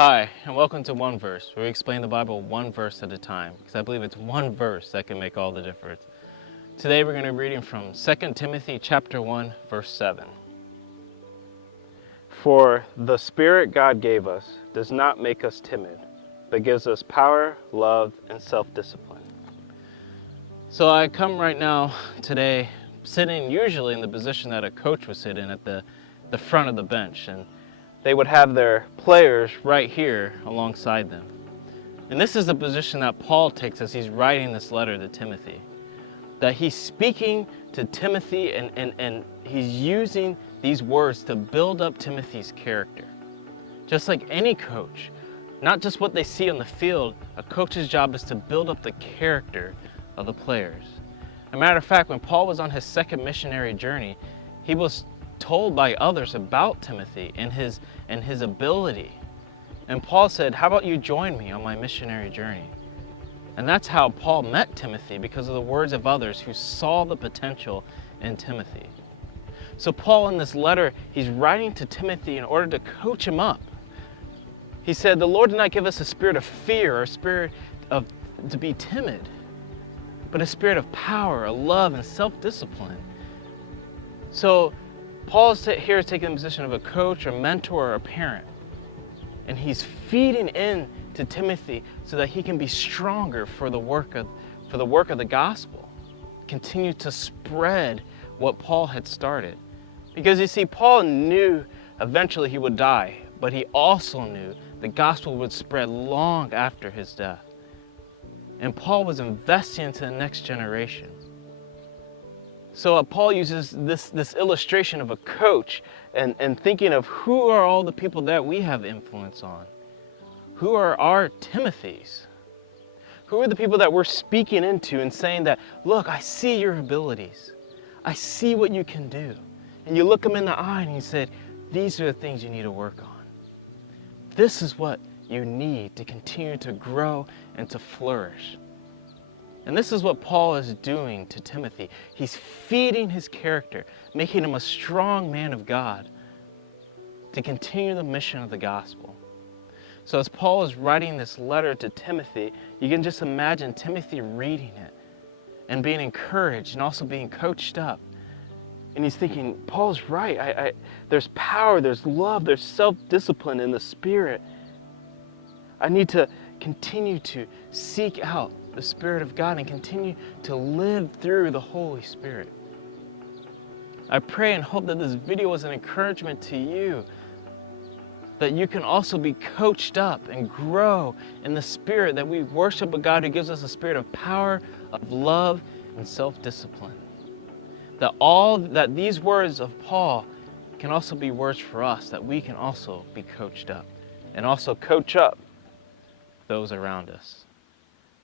Hi, and welcome to One Verse, where we explain the Bible one verse at a time, because I believe it's one verse that can make all the difference. Today we're going to be reading from 2 Timothy chapter 1, verse 7. For the Spirit God gave us does not make us timid, but gives us power, love, and self-discipline. So I come right now today sitting usually in the position that a coach would sit in at the front of the bench, and they would have their players right here alongside them. And this is the position that Paul takes as he's writing this letter to Timothy. That he's speaking to Timothy and he's using these words to build up Timothy's character. Just like any coach, not just what they see on the field, a coach's job is to build up the character of the players. As a matter of fact, when Paul was on his second missionary journey, he was told by others about Timothy and his ability. And Paul said, "How about you join me on my missionary journey?" And that's how Paul met Timothy, because of the words of others who saw the potential in Timothy. So Paul, in this letter, he's writing to Timothy in order to coach him up. He said, the Lord did not give us a spirit of fear or a spirit to be timid, but a spirit of power, of love, and self-discipline. So Paul is here taking the position of a coach, or mentor, or a parent. And he's feeding in to Timothy so that he can be stronger for the work of the gospel. Continue to spread what Paul had started. Because you see, Paul knew eventually he would die, but he also knew the gospel would spread long after his death. And Paul was investing into the next generation. So Paul uses this illustration of a coach and thinking of who are all the people that we have influence on. Who are our Timothys? Who are the people that we're speaking into and saying that, look, I see your abilities. I see what you can do. And you look them in the eye and you said, these are the things you need to work on. This is what you need to continue to grow and to flourish. And this is what Paul is doing to Timothy. He's feeding his character, making him a strong man of God to continue the mission of the gospel. So as Paul is writing this letter to Timothy, you can just imagine Timothy reading it and being encouraged and also being coached up. And he's thinking, Paul's right. There's power, there's love, there's self-discipline in the Spirit. I need to continue to seek out the Spirit of God and continue to live through the Holy Spirit. I pray and hope that this video was an encouragement to you, that you can also be coached up and grow in the Spirit, that we worship a God who gives us a spirit of power, of love, and self-discipline. That these words of Paul can also be words for us, that we can also be coached up and also coach up those around us.